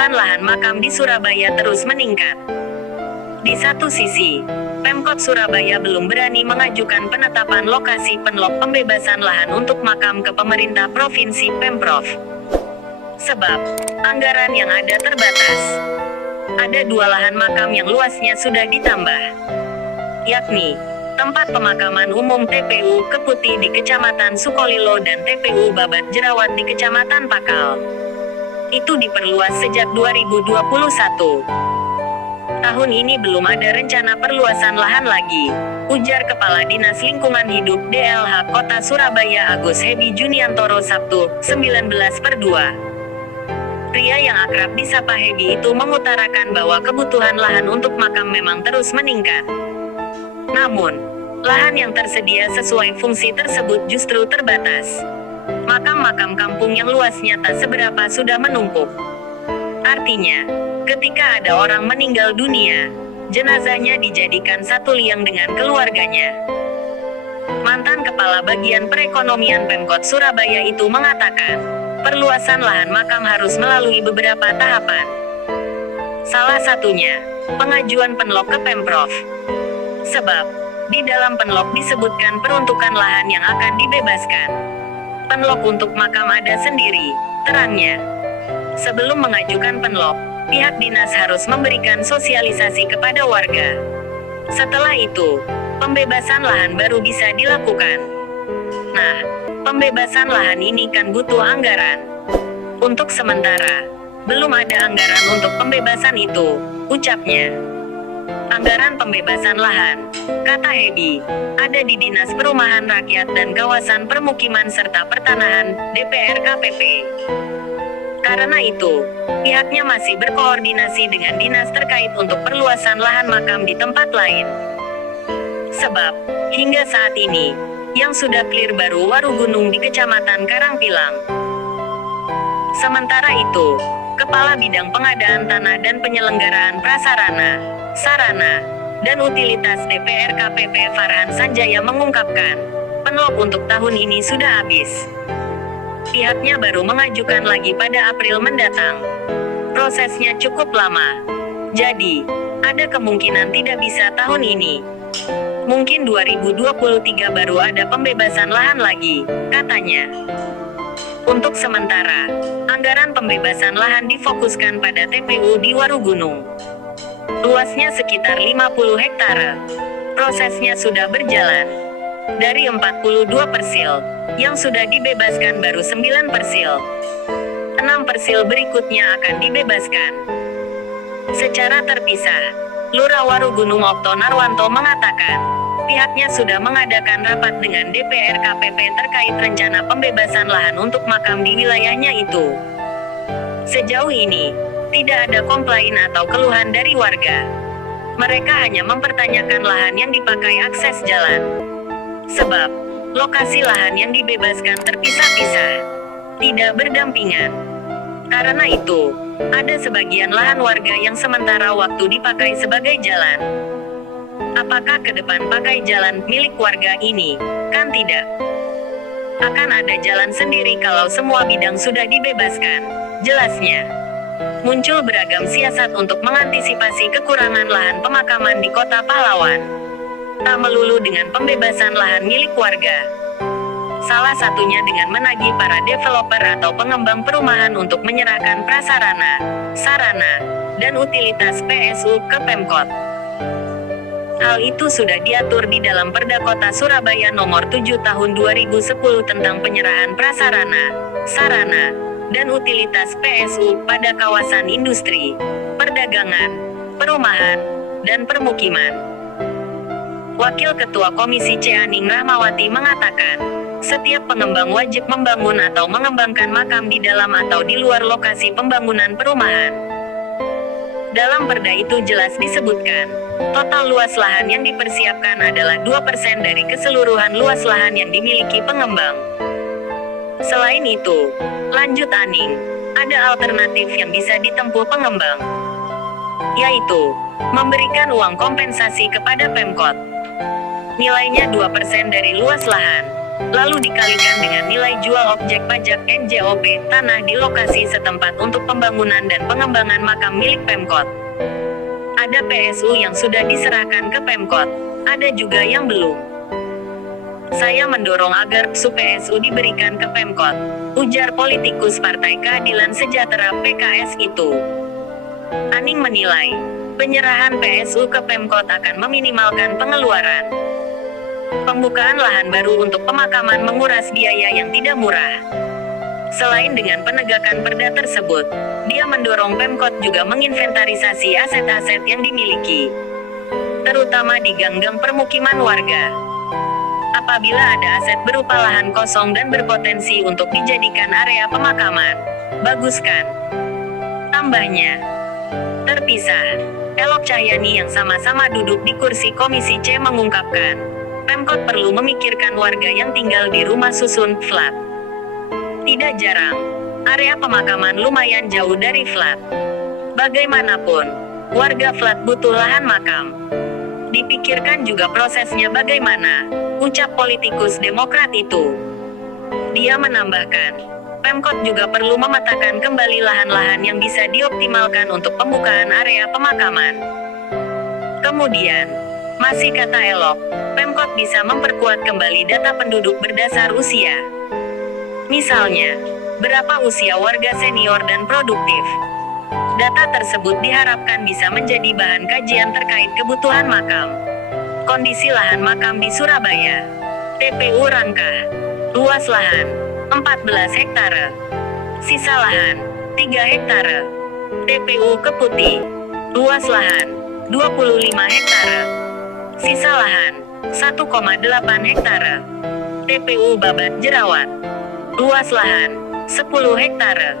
kebutuhan lahan makam di Surabaya terus meningkat. Di satu sisi, Pemkot Surabaya belum berani mengajukan penetapan lokasi penlok pembebasan lahan untuk makam ke pemerintah provinsi Pemprov. Sebab, anggaran yang ada terbatas. Ada 2 lahan makam yang luasnya sudah ditambah, yakni tempat pemakaman umum TPU Keputih di Kecamatan Sukolilo dan TPU Babat Jerawat di Kecamatan Pakal. Itu diperluas sejak 2021. Tahun ini belum ada rencana perluasan lahan lagi, ujar Kepala Dinas Lingkungan Hidup DLH Kota Surabaya Agus Hebi Juniantoro Sabtu, 19/2. Pria yang akrab disapa Hebi itu mengutarakan bahwa kebutuhan lahan untuk makam memang terus meningkat. Namun, lahan yang tersedia sesuai fungsi tersebut justru terbatas. Makam-makam kampung yang luasnya tak seberapa sudah menumpuk. Artinya, ketika ada orang meninggal dunia, jenazahnya dijadikan satu liang dengan keluarganya. Mantan Kepala Bagian Perekonomian Pemkot Surabaya itu mengatakan, perluasan lahan makam harus melalui beberapa tahapan. Salah satunya, pengajuan penlok ke Pemprov. Sebab, di dalam penlok disebutkan peruntukan lahan yang akan dibebaskan. Penlok untuk makam ada sendiri, terangnya. Sebelum mengajukan penlok, pihak dinas harus memberikan sosialisasi kepada warga. Setelah itu, pembebasan lahan baru bisa dilakukan. Nah, pembebasan lahan ini kan butuh anggaran. Untuk sementara, belum ada anggaran untuk pembebasan itu, ucapnya. Anggaran pembebasan lahan, kata Hebi, ada di Dinas Perumahan Rakyat dan Kawasan Permukiman serta Pertanahan, DPRKPP. Karena itu, pihaknya masih berkoordinasi dengan dinas terkait untuk perluasan lahan makam di tempat lain. Sebab, hingga saat ini, yang sudah clear baru Warugunung di Kecamatan Karangpilang. Sementara itu, Kepala Bidang Pengadaan Tanah dan Penyelenggaraan Prasarana, Sarana, dan Utilitas DPRKPP Farhan Sanjaya mengungkapkan, penlok untuk tahun ini sudah habis. Pihaknya baru mengajukan lagi pada April mendatang. Prosesnya cukup lama. Jadi, ada kemungkinan tidak bisa tahun ini. Mungkin 2023 baru ada pembebasan lahan lagi, katanya. Untuk sementara, anggaran pembebasan lahan difokuskan pada TPU di Warugunung. Luasnya sekitar 50 hektare. Prosesnya sudah berjalan. Dari 42 persil, yang sudah dibebaskan baru 9 persil. 6 persil berikutnya akan dibebaskan. Secara terpisah, Lurah Warugunung Okto Narwanto mengatakan, pihaknya sudah mengadakan rapat dengan DPRKPP terkait rencana pembebasan lahan untuk makam di wilayahnya itu. Sejauh ini, tidak ada komplain atau keluhan dari warga. Mereka hanya mempertanyakan lahan yang dipakai akses jalan. Sebab, lokasi lahan yang dibebaskan terpisah-pisah, tidak berdampingan. Karena itu, ada sebagian lahan warga yang sementara waktu dipakai sebagai jalan. Apakah ke depan pakai jalan milik warga ini? Kan tidak. Akan ada jalan sendiri kalau semua bidang sudah dibebaskan, jelasnya. Muncul beragam siasat untuk mengantisipasi kekurangan lahan pemakaman di Kota Pahlawan. Tak melulu dengan pembebasan lahan milik warga. Salah satunya dengan menagih para developer atau pengembang perumahan untuk menyerahkan prasarana, sarana, dan utilitas PSU ke Pemkot. Hal itu sudah diatur di dalam Perda Kota Surabaya Nomor 7 Tahun 2010 tentang penyerahan prasarana, sarana, dan utilitas PSU pada kawasan industri, perdagangan, perumahan, dan permukiman. Wakil Ketua Komisi C. Aning Rahmawati mengatakan, setiap pengembang wajib membangun atau mengembangkan makam di dalam atau di luar lokasi pembangunan perumahan. Dalam perda itu jelas disebutkan, total luas lahan yang dipersiapkan adalah 2% dari keseluruhan luas lahan yang dimiliki pengembang. Selain itu, lanjut Aning, ada alternatif yang bisa ditempuh pengembang, yaitu memberikan uang kompensasi kepada Pemkot. Nilainya 2% dari luas lahan, lalu dikalikan dengan nilai jual objek pajak NJOP tanah di lokasi setempat untuk pembangunan dan pengembangan makam milik Pemkot. Ada PSU yang sudah diserahkan ke Pemkot, ada juga yang belum. Saya mendorong agar PSU diberikan ke Pemkot, ujar politikus Partai Keadilan Sejahtera PKS itu. Aning menilai, penyerahan PSU ke Pemkot akan meminimalkan pengeluaran. Pembukaan lahan baru untuk pemakaman menguras biaya yang tidak murah. Selain dengan penegakan perda tersebut, dia mendorong Pemkot juga menginventarisasi aset-aset yang dimiliki, terutama di gang-gang permukiman warga. Apabila ada aset berupa lahan kosong dan berpotensi untuk dijadikan area pemakaman, baguskan. Tambahnya, terpisah, Elok Cahyani yang sama-sama duduk di kursi Komisi C mengungkapkan, Pemkot perlu memikirkan warga yang tinggal di rumah susun, flat. Tidak jarang, area pemakaman lumayan jauh dari flat. Bagaimanapun, warga flat butuh lahan makam. Dipikirkan juga prosesnya bagaimana, ucap politikus Demokrat itu. Dia menambahkan, Pemkot juga perlu memetakan kembali lahan-lahan yang bisa dioptimalkan untuk pembukaan area pemakaman. Kemudian, masih kata Elok, Pemkot bisa memperkuat kembali data penduduk berdasar usia. Misalnya, berapa usia warga senior dan produktif. Data tersebut diharapkan bisa menjadi bahan kajian terkait kebutuhan makam. Kondisi lahan makam di Surabaya. TPU Rangkah. Luas lahan, 14 hektare. Sisa lahan, 3 hektare. TPU Keputi. Luas lahan, 25 hektare. Sisa lahan, 1,8 hektare. TPU Babat Jerawat. Luas lahan, 10 hektare.